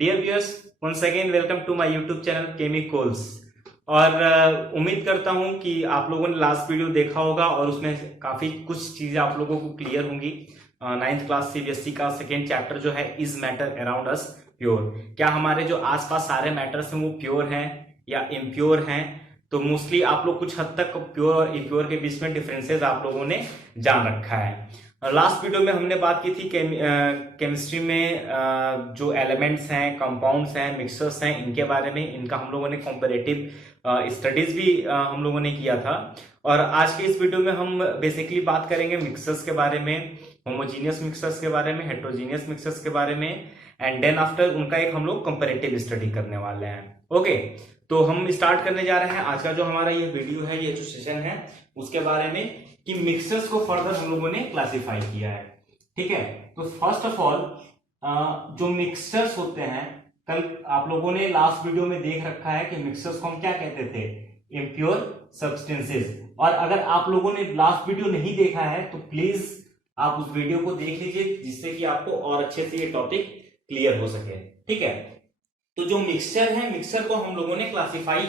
Dear viewers, once again welcome to my YouTube channel chemicals. और उम्मीद करता हूं कि आप लोगों ने लास्ट वीडियो देखा होगा और उसमें काफी कुछ चीजें आप लोगों को क्लियर होंगी। 9th क्लास सीबीएसई का सेकेंड चैप्टर जो है is matter around us pure, क्या हमारे जो आसपास सारे मैटर्स हैं वो प्योर हैं या इम्प्योर हैं। तो मोस्टली आप लोग कुछ हद तक प्योर और इम्प्योर के बीच में डिफरेंसेस आप लोगों ने जान रखा है। लास्ट वीडियो में हमने बात की थी केमिस्ट्री में जो एलिमेंट्स हैं, कंपाउंड्स हैं, मिक्सर्स हैं, इनके बारे में। इनका हम लोगों ने कंपैरेटिव स्टडीज भी हम लोगों ने किया था। और आज के इस वीडियो में हम बेसिकली बात करेंगे मिक्सर्स के बारे में, होमोजीनियस मिक्सर्स के बारे में, हेट्रोजीनियस मिक्सर्स के बारे में, एंड देन आफ्टर उनका एक हम लोग कंपैरेटिव स्टडी करने वाले हैं। ओके, तो हम स्टार्ट करने जा रहे हैं आज का जो हमारा ये वीडियो है, ये जो सेशन है उसके बारे में कि मिक्सर्स को फर्दर हम लोगों ने क्लासिफाई किया है। ठीक है, तो फर्स्ट ऑफ ऑल जो मिक्सचर्स होते हैं, कल आप लोगों ने लास्ट वीडियो में देख रखा है कि मिक्सचर्स को हम क्या कहते थे, इम्प्योर सब्सटेंसेस। और अगर आप लोगों ने लास्ट वीडियो नहीं देखा है तो प्लीज आप उस वीडियो को देख लीजिए, जिससे कि आपको और अच्छे से ये टॉपिक क्लियर हो सके। ठीक है, तो जो मिक्सचर है, मिक्सचर को हम लोगों ने क्लासिफाई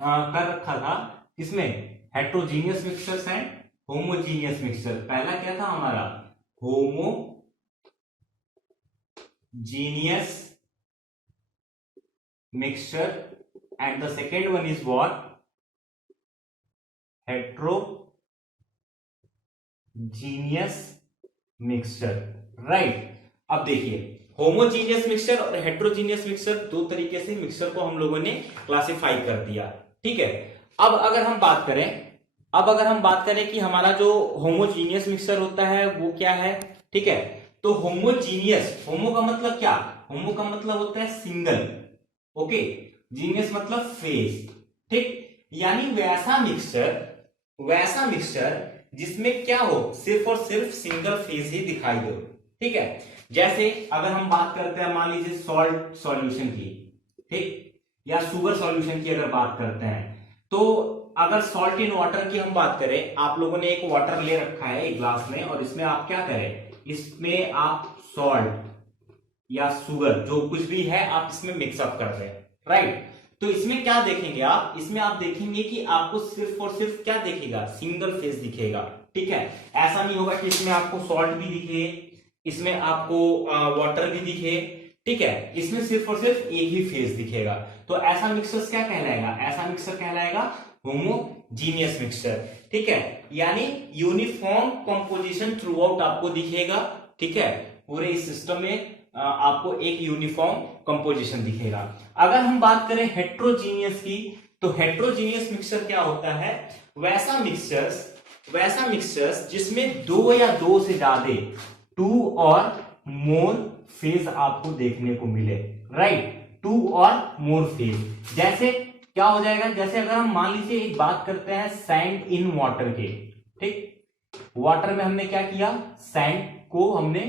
कर रखा था, इसमें हेट्रोजीनियस मिक्सचर्स हैं, होमोजीनियस मिक्सचर। पहला क्या था हमारा, homogeneous mixture, and the second one is what, heterogeneous mixture. Right, अब देखिए होमोजीनियस मिक्सचर और हेट्रोजीनियस मिक्सचर दो तरीके से मिक्सचर को हम लोगों ने क्लासिफाई कर दिया। ठीक है, अब अगर हम बात करें कि हमारा जो होमोजीनियस मिक्सचर होता है वो क्या है। ठीक है, तो होमोजीनियस, होमो का मतलब क्या, होमो का मतलब होता है सिंगल, ओके, जीनियस मतलब फेज। ठीक, यानी वैसा मिक्सचर जिसमें क्या हो, सिर्फ और सिर्फ सिंगल फेज ही दिखाई दो। ठीक है, जैसे अगर हम बात करते हैं मान लीजिए सॉल्ट सॉल्यूशन की, ठीक, या शुगर सॉल्यूशन की अगर बात करते हैं, तो अगर सॉल्ट इन वाटर की हम बात करें, आप लोगों ने एक वाटर ले रखा है एक ग्लास में, और इसमें आप क्या करें, इसमें आप सॉल्ट या शुगर जो कुछ भी है आप इसमें मिक्सअप कर रहे हैं। राइट, तो इसमें क्या देखेंगे आप, इसमें आप देखेंगे कि आपको सिर्फ और सिर्फ क्या दिखेगा, सिंगल फेज दिखेगा। ठीक है, ऐसा नहीं होगा कि इसमें आपको सॉल्ट भी दिखे, इसमें आपको वाटर भी दिखे। ठीक है, इसमें सिर्फ और सिर्फ एक ही फेज दिखेगा। तो ऐसा मिक्सचर क्या कहलाएगा, ऐसा मिक्सचर कहलाएगा होमोजीनियस मिक्सचर। ठीक है, यानी यूनिफॉर्म कंपोजिशन थ्रू आउट आपको दिखेगा। ठीक है, पूरे इस सिस्टम में आपको एक यूनिफॉर्म कंपोजिशन दिखेगा। अगर हम बात करें हेट्रोजीनियस की, तो हेट्रोजीनियस मिक्सचर क्या होता है, वैसा मिक्सचर्स जिसमें दो या दो से ज्यादा, टू और मोर फेज आपको देखने को मिले। राइट, टू और मोर फेज। जैसे क्या हो जाएगा, जैसे अगर हम मान लीजिए एक बात करते हैं सैंड इन वाटर के। ठीक, वाटर में हमने क्या किया, सैंड को हमने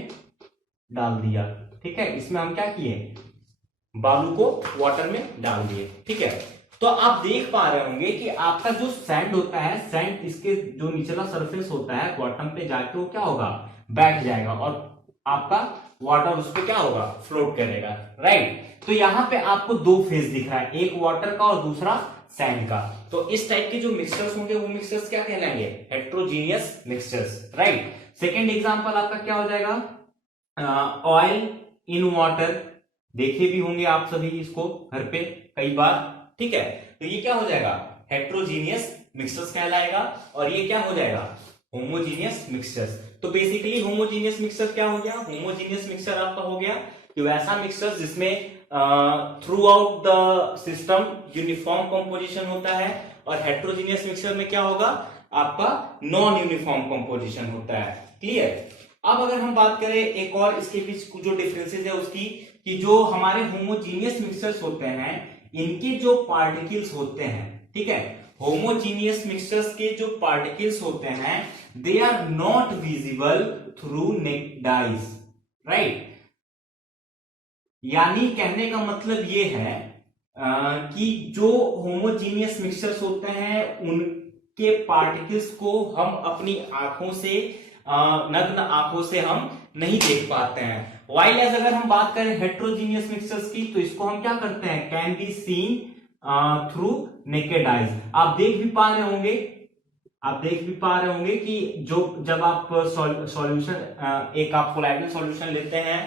डाल दिया। ठीक है, इसमें हम क्या किए, बालू को वाटर में डाल दिए। ठीक है, तो आप देख पा रहे होंगे कि आपका जो सैंड होता है, सैंड इसके जो निचला सरफेस होता है बॉटम पे जाके वो क्या होगा, बैठ जाएगा, और आपका वाटर उस पर क्या होगा, फ्लोट करेगा। राइट, तो यहां पे आपको दो फेज दिख रहा है, एक वाटर का और दूसरा सैंड का। तो इस टाइप के जो मिक्सचर्स होंगे वो मिक्सचर्स क्या कहलाएंगे, heterogeneous mixtures. Right, second example आपका क्या हो जाएगा, ऑयल इन वाटर। देखे भी होंगे आप सभी इसको घर पे कई बार। ठीक है, तो ये क्या हो जाएगा, हेट्रोजीनियस मिक्सचर्स कहलाएगा, और ये क्या हो जाएगा, होमोजीनियस मिक्सचर्स। तो बेसिकली होमोजीनियस मिक्सचर क्या हो गया, होमोजीनियस मिक्सचर आपका हो गया कि वैसा मिक्सचर जिसमें through out the system uniform composition होता है, और हेट्रोजीनियस मिक्सचर में क्या होगा, आपका नॉन यूनिफॉर्म कंपोजिशन होता है। क्लियर। अब अगर हम बात करें एक और इसके बीच जो डिफरेंसेस है उसकी, कि जो हमारे होमोजीनियस मिक्सचर्स होते हैं इनके जो पार्टिकल्स होते हैं, ठीक है, होमोजीनियस मिक्सचर्स के जो पार्टिकल्स होते हैं they are not visible through naked eyes. Right, यानी कहने का मतलब ये है कि जो होमोजीनियस मिक्सचर्स होते हैं उनके पार्टिकल्स को हम अपनी आंखों से, नग्न आंखों से हम नहीं देख पाते हैं, व्हाइल एज अगर हम बात करें हेट्रोजीनियस मिक्सचर्स की, तो इसको हम क्या करते हैं, can be seen through naked eyes. आप देख भी पा रहे होंगे, आप देख भी पा रहे होंगे कि जो जब आप सॉल्यूशन एक आप कोलाइडल सॉल्यूशन लेते हैं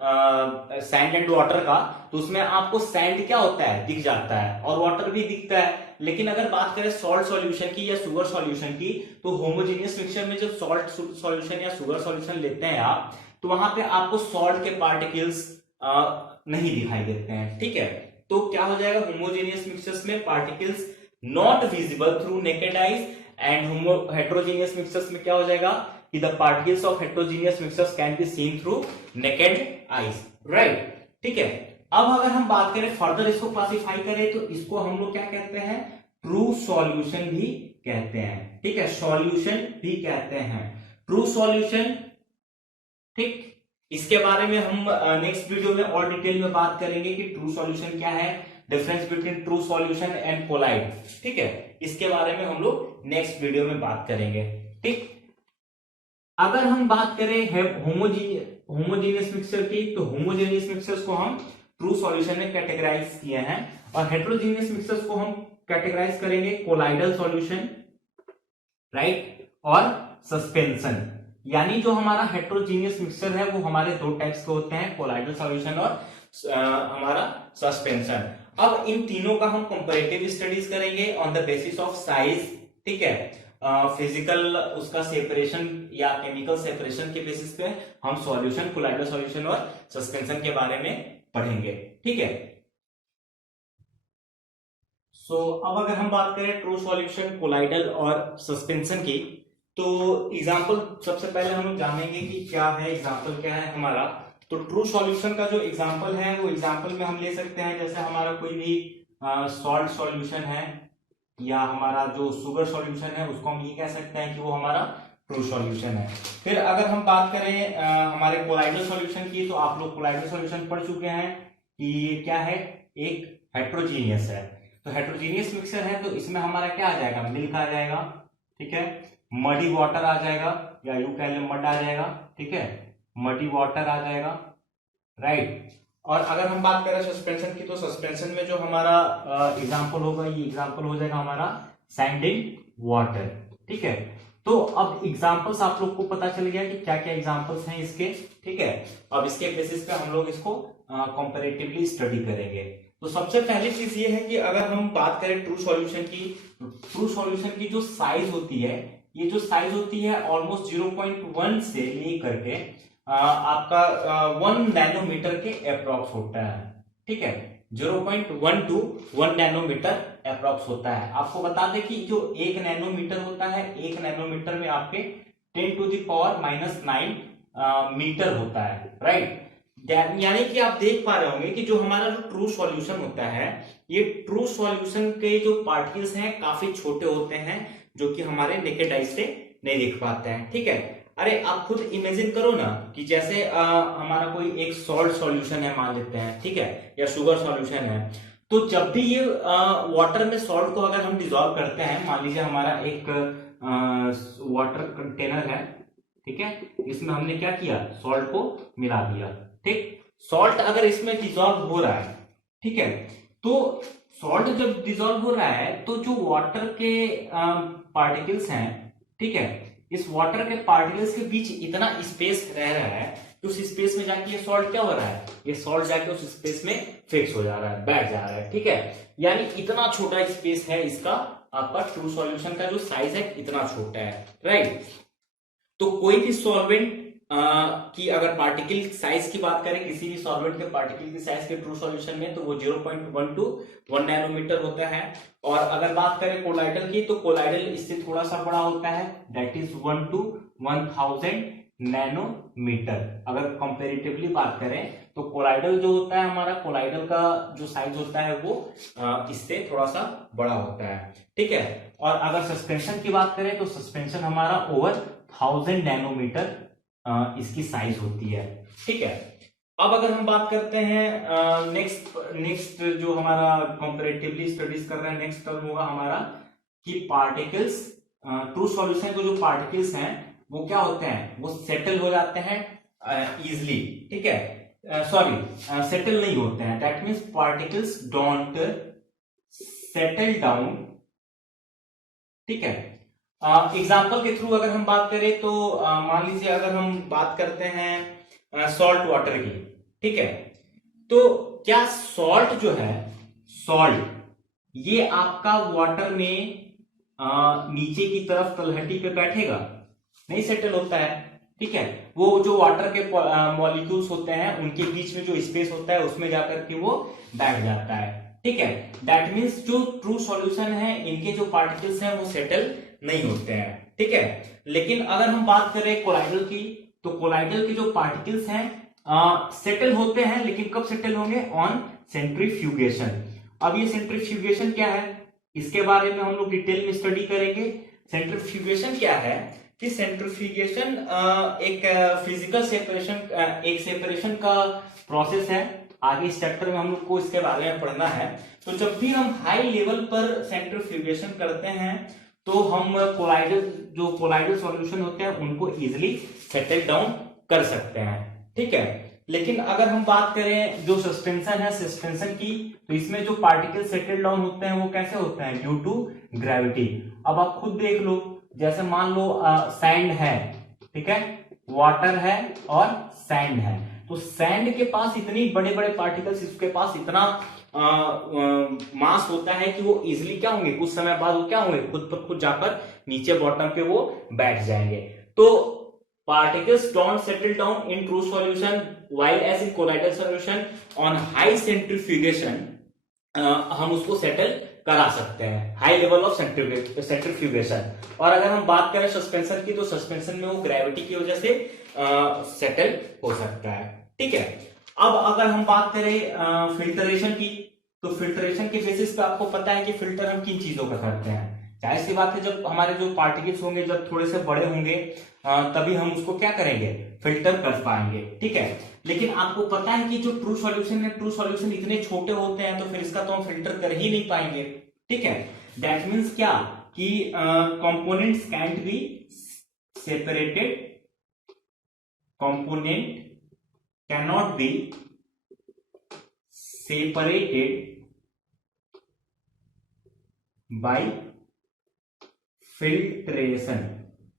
सैंड एंड वाटर का, तो उसमें आपको सैंड क्या होता है, दिख जाता है, और वाटर भी दिखता है। लेकिन अगर बात करें सॉल्ट सॉल्यूशन की या शुगर सॉल्यूशन की, तो होमोजेनियस मिक्सचर में जब सॉल्ट सॉल्यूशन या शुगर सॉल्यूशन लेते हैं आप, तो वहां पे आपको सॉल्ट के पार्टिकल्स नहीं दिखाई देते हैं। ठीक है, तो क्या हो जाएगा, होमोजेनियस मिक्सचर्स में particles not visible through naked eyes, and heterogeneous mixtures में क्या हो जाएगा कि the particles of heterogeneous mixtures can be seen through naked eyes, right. ठीक है, अब अगर हम बात करें फर्दर इसको क्लासिफाई करें, तो इसको हम लोग क्या कहते हैं, ट्रू सॉल्यूशन भी कहते हैं। ठीक है, सॉल्यूशन भी कहते हैं, ट्रू सॉल्यूशन। ठीक, इसके बारे में हम नेक्स्ट वीडियो में और डिटेल में बात करेंगे कि ट्रू सॉल्यूशन क्या है, difference between true solution and colloid. ठीक है, इसके बारे में हम लोग नेक्स्ट वीडियो में बात करेंगे। ठीक, अगर हम बात करें होमोजीनियस मिक्सचर की, तो होमोजीनियस मिक्सचर्स को हम ट्रू सॉल्यूशन में कैटेगराइज किए हैं, और हेट्रोजीनियस मिक्सचर्स को हम कैटेगराइज करेंगे कोलाइडल सॉल्यूशन, राइट, और सस्पेंशन। यानी जो हमारा हेट्रोजीनियस मिक्सचर है वो हमारे दो टाइप्स के होते हैं, कोलाइडल सॉल्यूशन और हमारा सस्पेंशन। अब इन तीनों का हम कंपैरेटिव स्टडीज करेंगे on the basis of size. ठीक है, फिजिकल उसका सेपरेशन या केमिकल सेपरेशन के बेसिस पे हम सॉल्यूशन, कोलाइडल सॉल्यूशन और सस्पेंशन के बारे में पढ़ेंगे। ठीक है, अब अगर हम बात करें ट्रू सॉल्यूशन, कोलाइडल और सस्पेंशन की, तो एग्जांपल सबसे पहले हम लोग जानेंगे कि क्या है, एग्जांपल क्या है हमारा। तो ट्रू सॉल्यूशन का जो एग्जांपल है, वो एग्जांपल में हम ले सकते हैं, जैसे हमारा कोई भी सॉल्ट सॉल्यूशन है या हमारा जो शुगर सॉल्यूशन है, उसको हम ये कह सकते हैं कि वो हमारा ट्रू सॉल्यूशन है। फिर अगर हम बात करें हमारे कोलाइडल सॉल्यूशन की, तो आप लोग कोलाइडल सॉल्यूशन पढ़ चुके हैं कि ये क्या है, एक हेट्रोजीनियस है। तो हेट्रोजीनियस मिक्सचर है, तो इसमें हमारा क्या आ जाएगा, मिल्क आ जाएगा। ठीक है, मडी वाटर आ जाएगा, या यू कह ले मड आ जाएगा। ठीक है, मडी वाटर आ जाएगा, राइट। और अगर हम बात करें सस्पेंशन की, तो सस्पेंशन में जो हमारा एग्जांपल होगा, ये एग्जांपल हो जाएगा हमारा सैंड इन वाटर। ठीक है, तो अब एग्जांपल्स आप लोग को पता चल गया कि क्या क्या एग्जांपल्स हैं इसके। ठीक है, अब इसके बेसिस पे हम लोग इसको कंपैरेटिवली स्टडी करेंगे। तो सबसे पहली चीज ये है कि अगर हम बात करें ट्रू सॉल्यूशन की, तो ट्रू सॉल्यूशन की जो साइज होती है, ये जो साइज होती है ऑलमोस्ट 0.1 से लेकर के आपका 1 नैनोमीटर के अप्रॉक्स होता है। ठीक है, 0.1 टू 1 नैनोमीटर अप्रॉक्स होता है। आपको बता दें कि जो 1 नैनोमीटर होता है, 1 नैनोमीटर में आपके 10⁻⁹ मीटर होता है, राइट। यानी कि आप देख पा रहे होंगे कि जो हमारा जो ट्रू सॉल्यूशन होता है, ये ट्रू सॉल्यूशन के जो पार्टिकल्स हैं काफी छोटे होते हैं, जो कि हमारे नेकेड आई से नहीं दिख पाते हैं। ठीक है, अरे आप खुद इमेजिन करो ना कि जैसे हमारा कोई एक सॉल्ट सॉल्यूशन है मान लेते हैं, ठीक है, या शुगर सॉल्यूशन है, तो जब भी ये वाटर में सॉल्ट को अगर हम डिसॉल्व करते हैं, मान लीजिए हमारा एक वाटर कंटेनर है, ठीक है, इसमें हमने क्या किया, सॉल्ट को मिला दिया। ठीक, सॉल्ट अगर इसमें डिसॉल्व हो रहा है, ठीक है, तो सॉल्ट जब डिसॉल्व हो रहा है, तो जो वाटर के पार्टिकल्स हैं, ठीक है, इस वाटर के पार्टिकल्स के बीच इतना स्पेस रह रहा है कि उस स्पेस में जाके ये सॉल्ट क्या हो रहा है, ये सॉल्ट जाके उस स्पेस में फिक्स हो जा रहा है, बैठ जा रहा है। ठीक है, यानी इतना छोटा स्पेस है इसका, आपका ट्रू सॉल्यूशन का जो साइज है इतना छोटा है, राइट। तो कोई भी सॉल्वेंट की अगर पार्टिकल साइज की बात करें, किसी भी सॉल्वेंट के पार्टिकल की साइज के ट्रू सॉल्यूशन में, तो वो 0.1 टू 1 नैनोमीटर होता है। और अगर बात करें कोलाइडल की, तो कोलाइडल इससे थोड़ा सा बड़ा होता है, दैट इज 1 टू 1000 नैनोमीटर। अगर कंपेरेटिवली बात करें, तो कोलाइडल जो होता है हमारा, कोलाइडल का जो साइज होता है वो इससे थोड़ा सा बड़ा होता है। ठीक है, और अगर सस्पेंशन की बात करें, तो सस्पेंशन हमारा ओवर 1000 नैनोमीटर इसकी साइज होती है। ठीक है, अब अगर हम बात करते हैं नेक्स्ट जो हमारा कंपैरेटिवली स्टडीज कर रहे हैं, नेक्स्ट टर्म होगा हमारा कि पार्टिकल्स, ट्रू सॉल्यूशन के जो पार्टिकल्स हैं वो क्या होते हैं, वो सेटल हो जाते हैं इजली, ठीक है, सॉरी सेटल नहीं होते हैं, that means particles don't settle down, ठीक है। एग्जाम्पल के थ्रू अगर हम बात करें तो मान लीजिए अगर हम बात करते हैं सॉल्ट वाटर की, ठीक है, तो क्या सॉल्ट जो है, सॉल्ट ये आपका वाटर में नीचे की तरफ तलहटी पे बैठेगा, नहीं सेटल होता है, ठीक है। वो जो वाटर के मॉलिक्यूल्स होते हैं उनके बीच में जो स्पेस होता है उसमें जाकर के वो बैठ जाता है, ठीक है। दैट मीन्स जो ट्रू सॉल्यूशन है इनके जो पार्टिकल्स हैं वो सेटल नहीं होते हैं, ठीक है। लेकिन अगर हम बात करें कोलाइडल की, तो कोलाइडल के जो पार्टिकल्स हैं सेटल होते हैं, लेकिन कब सेटल होंगे, ऑन सेंट्रीफ्यूगेशन। अब ये सेंट्रीफ्यूगेशन क्या है, इसके बारे में हम लोग डिटेल में स्टडी करेंगे। सेंट्रीफ्यूगेशन क्या है कि सेंट्रीफ्यूगेशन एक फिजिकल सेपरेशन, एक सेपरेशन का प्रोसेस है। आगे इस चैप्टर में हम लोग को इसके बारे में पढ़ना है। तो जब भी हम हाई लेवल पर सेंट्रीफ्यूगेशन करते हैं तो हम कोलाइडल, जो कोलाइडल सॉल्यूशन होते हैं उनको इजिली सेटल डाउन कर सकते हैं, ठीक है। लेकिन अगर हम बात करें जो सस्पेंशन है, सस्पेंशन की, तो इसमें जो पार्टिकल सेटल डाउन होते हैं वो कैसे होते हैं, ड्यू टू ग्रेविटी। अब आप खुद देख लो, जैसे मान लो सैंड है, ठीक है, वाटर है और सैंड है, तो सैंड के पास इतनी बड़े बड़े पार्टिकल्स, इसके पास इतना मास होता है कि वो इजिली क्या होंगे, कुछ समय बाद वो क्या होंगे, खुद पर खुद जाकर नीचे बॉटम पे वो बैठ जाएंगे। तो particles don't settle down in true solution while as in colloidal solution on high centrifugation हम उसको सेटल करा सकते हैं, हाई लेवल ऑफ सेंट्रीफ्यूगेशन। और अगर हम बात करें सस्पेंशन की, तो सस्पेंशन में वो ग्रेविटी की वजह से सेटल हो सकता है, ठीक है। अब अगर हम बात करें फिल्टरेशन की, तो फिल्टरेशन के बेसिस पे आपको पता है कि फिल्टर हम किन चीजों का करते हैं। जाहिर सी बात है, जब हमारे जो पार्टिकल्स होंगे जब थोड़े से बड़े होंगे तभी हम उसको क्या करेंगे, फिल्टर कर पाएंगे, ठीक है। लेकिन आपको पता है कि जो ट्रू सॉल्यूशन है, ट्रू सॉल्यूशन इतने छोटे होते हैं तो फिर इसका तो हम फिल्टर कर ही नहीं पाएंगे, ठीक है। दैट मीन्स क्या कि components cantt be separated, component cannot be separated by filtration,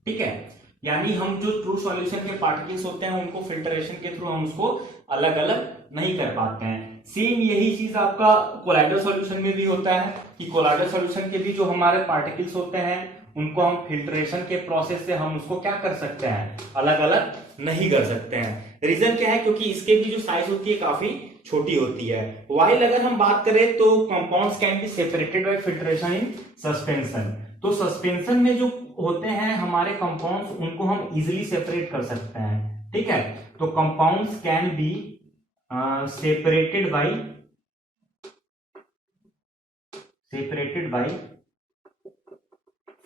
ठीक है। यानी हम जो ट्रू सॉल्यूशन के पार्टिकल्स होते हैं उनको फिल्ट्रेशन के थ्रू हम उसको अलग अलग नहीं कर पाते हैं। सेम यही चीज आपका कोलाइडल सॉल्यूशन में भी होता है कि कोलाइडल सॉल्यूशन के भी जो हमारे पार्टिकल्स होते हैं उनको हम फिल्ट्रेशन के प्रोसेस से हम उसको क्या कर सकते हैं, अलग अलग नहीं कर सकते हैं। रीजन क्या है, क्योंकि इसके भी जो साइज होती है काफी छोटी होती है। वाइल अगर हम बात करें तो compounds can be separated by filtration in suspension. तो सस्पेंशन में जो होते हैं हमारे कंपाउंड्स, उनको हम इजिली सेपरेट कर सकते हैं, ठीक है। तो compounds can be separated by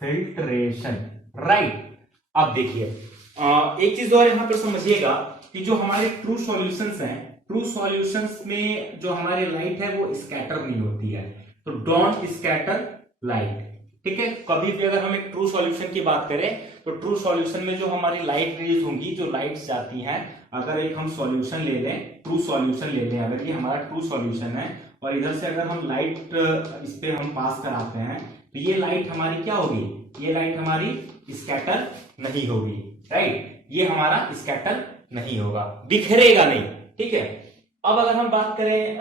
filtration, right. अब देखिए एक चीज और यहां पर समझिएगा कि जो हमारे ट्रू सॉल्यूशंस हैं, ट्रू सॉल्यूशंस में जो हमारी लाइट है वो स्कैटर नहीं होती है। तो डोंट स्कैटर लाइट, ठीक है। कभी भी अगर हम एक ट्रू सॉल्यूशन की बात करें तो ट्रू सॉल्यूशन में जो हमारी लाइट रेज होंगी, जो लाइट्स जाती हैं, अगर एक हम सॉल्यूशन ले लें, ट्रू सॉल्यूशन ले लें, अगर ये हमारा ट्रू सॉल्यूशन है और इधर से अगर हम लाइट इस पे हम पास कराते हैं तो ये लाइट हमारी क्या होगी, ये लाइट हमारी स्कैटर नहीं होगी, राइट। ये हमारा स्कैटर नहीं होगा, बिखरेगा नहीं, ठीक है। अब अगर हम बात करें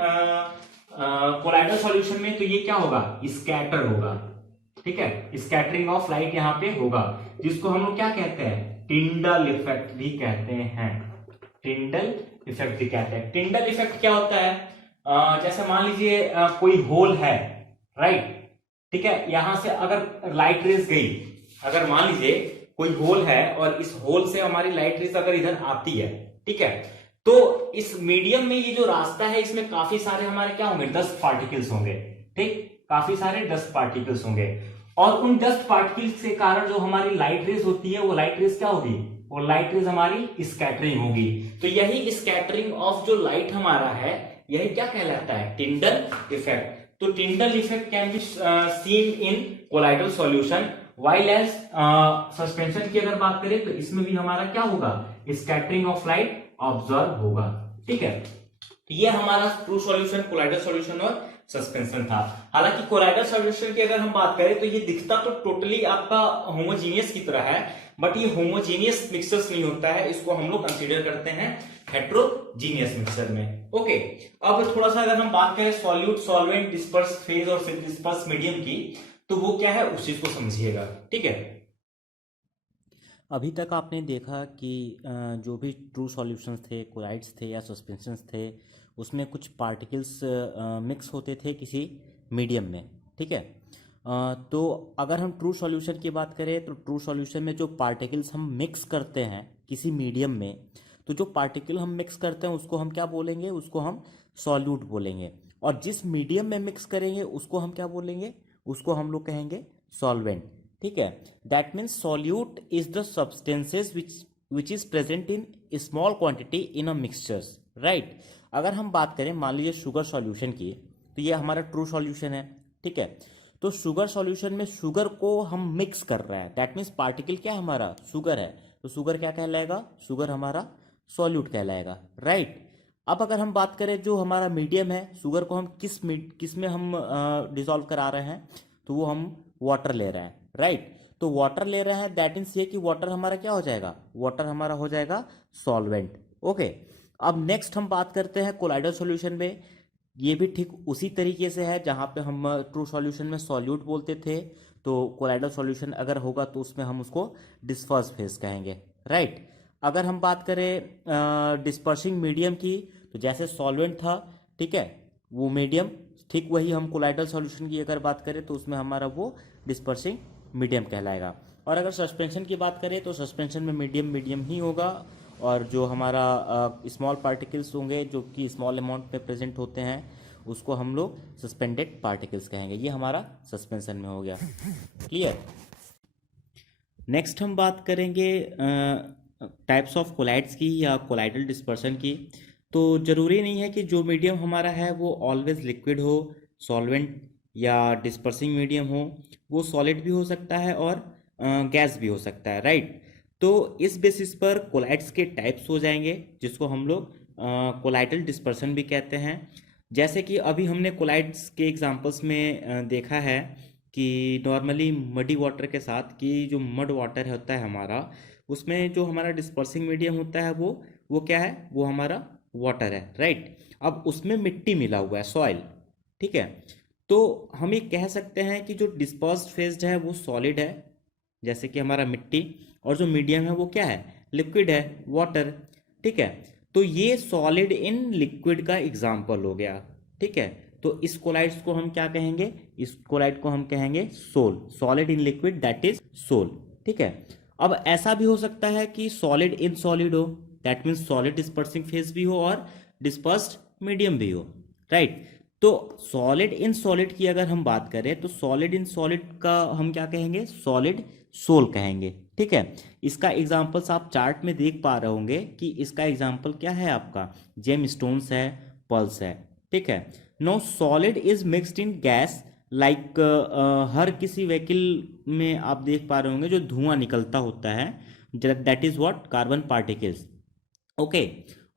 कोलाइडल सॉल्यूशन में तो ये क्या होगा, स्कैटर होगा, ठीक है। स्कैटरिंग ऑफ लाइट यहां पे होगा, जिसको हम लोग क्या कहते हैं, टिंडल इफेक्ट भी कहते हैं, टिंडल इफेक्ट भी कहते हैं। टिंडल इफेक्ट क्या होता है, जैसे मान लीजिए कोई होल है, राइट, ठीक है। यहां से अगर लाइट रेज गई, अगर मान लीजिए कोई होल है और इस होल से हमारी लाइट रेज अगर इधर आती है, ठीक है, तो इस मीडियम में ये जो रास्ता है इसमें काफी सारे हमारे क्या होंगे, डस्ट पार्टिकल्स होंगे, ठीक, काफी सारे डस्ट पार्टिकल्स होंगे। और उन डस्ट पार्टिकल्स के कारण जो हमारी लाइट रेज होती है वो लाइट रेज क्या होगी, वो लाइट रेज हमारी स्कैटरिंग होगी। तो यही स्कैटरिंग ऑफ जो लाइट हमारा है यही क्या कहलाता है, टिंडल इफेक्ट। तो Tyndall effect can be seen in colloidal solution, while as suspension की अगर बात करें तो इसमें भी हमारा क्या होगा, स्कैटरिंग ऑफ लाइट ऑब्जर्व होगा। ठीक है, ये हमारा ट्रू सॉल्यूशन, कोलाइडल सॉल्यूशन और सस्पेंशन था। हालांकि कोलाइडल सॉल्यूशन की अगर हम बात करें तो ये दिखता तो टोटली आपका होमोजीनियस की तरह है, बट ये होमोजीनियस मिक्सचर्स नहीं होता है, इसको हम लोग कंसीडर करते हैं हेट्रोजीनियस मिक्सचर में। ओके, अब थोड़ा सा अगर हम बात करें सॉल्यूट, सॉल्वेंट, डिस्पर्स फेज और डिस्पर्स मीडियम की, तो वो क्या है उस चीज को समझिएगा। ठीक है, अभी तक आपने देखा कि जो भी ट्रू सॉल्यूशंस थे, कोलाइड्स थे या सस्पेंशंस थे, उसमें कुछ पार्टिकल्स मिक्स होते थे किसी मीडियम में। ठीक है, तो अगर हम ट्रू सॉल्यूशन की बात करें तो ट्रू सॉल्यूशन में जो पार्टिकल्स हम मिक्स करते हैं किसी मीडियम में, तो जो पार्टिकल हम मिक्स करते हैं उसको हम क्या बोलेंगे, उसको हम सॉल्यूट बोलेंगे। और जिस मीडियम में मिक्स करेंगे उसको हम क्या बोलेंगे, उसको हम लोग कहेंगे सॉल्वेंट। ठीक है, that means solute is the substances which is present in small quantity in a mixtures, right. अगर हम बात करें मान लीजिए शुगर सॉल्यूशन की, तो ये हमारा ट्रू सॉल्यूशन है। ठीक है, तो शुगर सॉल्यूशन में शुगर को हम मिक्स कर रहे हैं, दैट मीन्स पार्टिकल क्या है हमारा, शुगर है, तो शुगर क्या कहलाएगा, शुगर हमारा सॉल्यूट कहलाएगा, राइट। अब अगर हम बात करें जो हमारा मीडियम है, शुगर को हम किस में हम डिसॉल्व करा रहे हैं, तो वो हम वाटर ले रहे हैं, राइट। तो वाटर ले रहे हैं, दैट मीन्स ये कि वाटर हमारा क्या हो जाएगा, वाटर हमारा हो जाएगा सॉल्वेंट। ओके, अब नेक्स्ट हम बात करते हैं कोलाइडल सॉल्यूशन में। ये भी ठीक उसी तरीके से है, जहाँ पे हम ट्रू सॉल्यूशन में सॉल्यूट बोलते थे, तो कोलाइडल सॉल्यूशन अगर होगा तो उसमें हम उसको डिस्पर्स फेज कहेंगे, राइट। अगर हम बात करें डिस्पर्सिंग मीडियम की, तो जैसे सॉल्वेंट था, ठीक है, वो मीडियम, ठीक वही हम कोलाइडल सॉल्यूशन की अगर बात करें तो उसमें हमारा वो डिस्पर्सिंग मीडियम कहलाएगा। और अगर सस्पेंशन की बात करें तो सस्पेंशन में मीडियम मीडियम ही होगा, और जो हमारा स्मॉल पार्टिकल्स होंगे जो कि स्मॉल अमाउंट में प्रेजेंट होते हैं, उसको हम लोग सस्पेंडेड पार्टिकल्स कहेंगे। ये हमारा सस्पेंशन में हो गया, क्लियर। नेक्स्ट हम बात करेंगे टाइप्स ऑफ कोलाइड्स की या कोलाइडल डिस्पर्सन की। तो ज़रूरी नहीं है कि जो मीडियम हमारा है वो ऑलवेज लिक्विड हो, सॉल्वेंट या डिस्पर्सिंग मीडियम हो, वो सॉलिड भी हो सकता है और गैस भी हो सकता है, राइट। तो इस बेसिस पर कोलाइड्स के टाइप्स हो जाएंगे, जिसको हम लोग कोलाइडल डिस्पर्सन भी कहते हैं। जैसे कि अभी हमने कोलाइड्स के एग्जांपल्स में देखा है कि नॉर्मली मडी वाटर के साथ, कि जो मड वाटर होता है हमारा, उसमें जो हमारा डिस्पर्सिंग मीडियम होता है वो क्या है, वो हमारा वाटर है, राइट। अब उसमें मिट्टी मिला हुआ है, सॉइल, ठीक है। तो हम ये कह सकते हैं कि जो डिस्पर्स्ड फेज्ड है वो सॉलिड है, जैसे कि हमारा मिट्टी, और जो मीडियम है वो क्या है, लिक्विड है, वाटर, ठीक है। तो ये सॉलिड इन लिक्विड का एग्जाम्पल हो गया, ठीक है। तो इस कोलाइड्स को हम क्या कहेंगे, इस कोलाइड को हम कहेंगे sol, solid in liquid that is sol, ठीक है। अब ऐसा भी हो सकता है कि सॉलिड इन सॉलिड हो, that means solid dispersing phase भी हो और डिस्पर्स्ड मीडियम भी हो, राइट। तो सॉलिड इन सॉलिड की अगर हम बात करें तो सॉलिड इन सॉलिड का हम क्या कहेंगे, सॉलिड सोल कहेंगे, ठीक है। इसका एग्जांपल्स आप चार्ट में देख पा रहे होंगे कि इसका एग्जांपल क्या है, आपका जेम स्टोन्स है, पल्स है, ठीक है। No solid is mixed in gas, like हर किसी व्हीकल में आप देख पा रहे होंगे जो धुआं निकलता होता है, that is what, carbon particles, okay.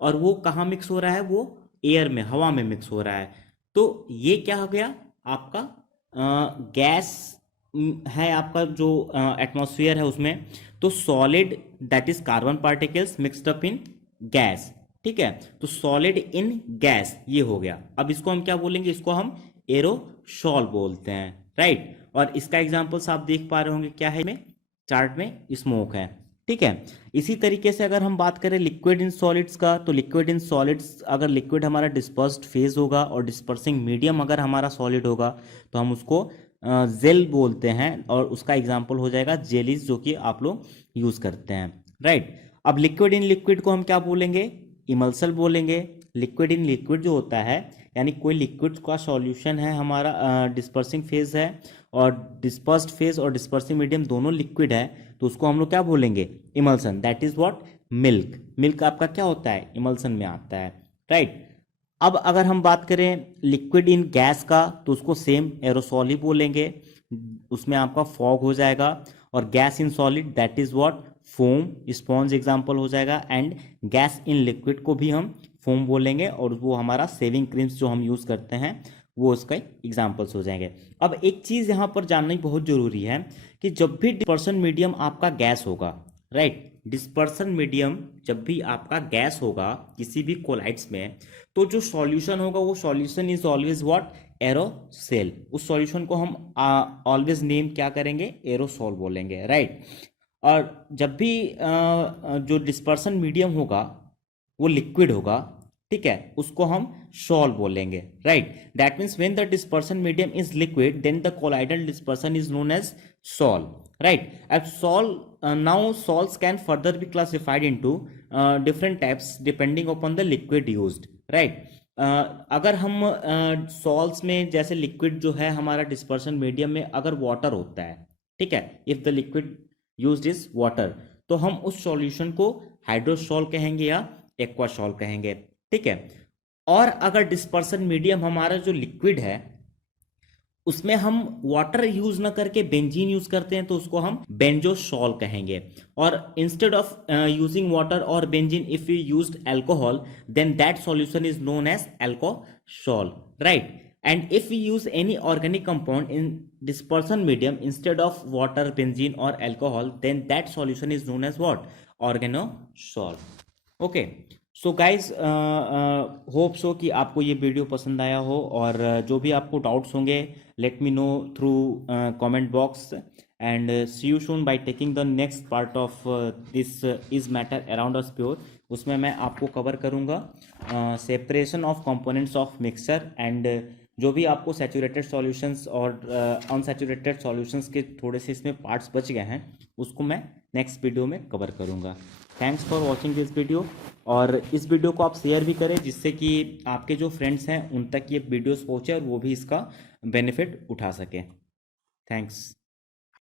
और वो कहाँ मिक्स हो रहा है, वो एयर में, हवा में मिक्स हो रहा है। तो ये क्या हो गया आपका, गैस है आपका, जो एटमॉस्फेयर है उसमें, तो solid that is carbon particles mixed up in gas, ठीक है। तो सॉलिड इन गैस ये हो गया। अब इसको हम क्या बोलेंगे, इसको हम एरोसॉल बोलते हैं, राइट। और इसका एग्जांपल्स आप देख पा रहे होंगे क्या है, में चार्ट में स्मोक है, ठीक है। इसी तरीके से अगर हम बात करें लिक्विड इन सॉलिड्स का, तो लिक्विड इन सॉलिड्स, अगर लिक्विड हमारा डिस्पर्स्ड फेज होगा और डिस्पर्सिंग मीडियम अगर हमारा सॉलिड होगा तो हम उसको जेल बोलते हैं, और उसका एग्जांपल हो जाएगा जेलीज, जो कि आप लोग यूज करते हैं, राइट। अब लिक्विड इन लिक्विड को हम क्या बोलेंगे, इमल्सल बोलेंगे। लिक्विड इन लिक्विड जो होता है, यानी कोई लिक्विड का सॉल्यूशन है हमारा, डिस्पर्सिंग फेज है, और डिस्पर्स्ड फेज और डिस्पर्सिंग मीडियम दोनों लिक्विड है, तो उसको हम लोग क्या बोलेंगे, emulsion, that is what, milk. Milk आपका क्या होता है, इमल्सन में आता है, राइट। अब अगर हम बात करें लिक्विड इन गैस का, तो उसको सेम एरोसॉल ही बोलेंगे, उसमें आपका फॉग हो जाएगा। और gas in solid that is what, foam, sponge example हो जाएगा, एंड गैस इन लिक्विड को भी हम फोम बोलेंगे, और वो हमारा सेविंग क्रीम्स जो हम यूज़ करते हैं वो उसका एग्जाम्पल्स हो जाएंगे। अब एक चीज़ यहाँ पर जानना ही बहुत ज़रूरी है कि जब भी डिस्पर्सन मीडियम आपका गैस होगा, राइट, डिस्पर्सन मीडियम जब भी आपका गैस होगा किसी भी कोलाइड्स में, तो जो सॉल्यूशन होगा वो solution is always what, aerosol. उस सॉल्यूशन को हम ऑलवेज नेम क्या करेंगे, एरोसॉल बोलेंगे, राइट। और जब भी जो डिस्पर्सन मीडियम होगा वो लिक्विड होगा, ठीक है, उसको हम सॉल बोलेंगे, right. That means when the dispersion medium is liquid then the colloidal dispersion is known as sol, right. And sol, now sols can further be classified into different types depending upon the liquid used, right. अगर हम souls में जैसे liquid जो है हमारा dispersion medium में अगर water होता है, ठीक है, if the liquid used is water, तो हम उस सॉल्यूशन को हाइड्रोसॉल कहेंगे या एक्वासॉल कहेंगे, ठीक है। और अगर डिस्पर्सन मीडियम हमारा जो लिक्विड है उसमें हम वाटर यूज ना करके बेंजीन यूज करते हैं तो उसको हम बेंजोसॉल कहेंगे। और इंस्टेड ऑफ यूजिंग वाटर और benzene if you used alcohol then that solution is known as alcosol, right. And if we use any organic compound in dispersion medium instead of water, benzene or alcohol, then that solution is known as what? Organosol. Okay. So guys, hope so कि आपको ये video पसंद आया हो, और जो भी आपको डाउट्स होंगे let me know through comment box, and see you soon by taking the next part of this is matter around us pure। उसमें मैं आपको कवर करूँगा separation of components of mixture, and जो भी आपको सैचुरेटेड सॉल्यूशंस और unsaturated solutions के थोड़े से इसमें पार्ट्स बच गए हैं उसको मैं नेक्स्ट वीडियो में कवर करूँगा। Thanks for watching this video, और इस वीडियो को आप शेयर भी करें जिससे कि आपके जो फ्रेंड्स हैं उन तक ये वीडियोस पहुँचे और वो भी इसका बेनिफिट उठा सकें। थैंक्स।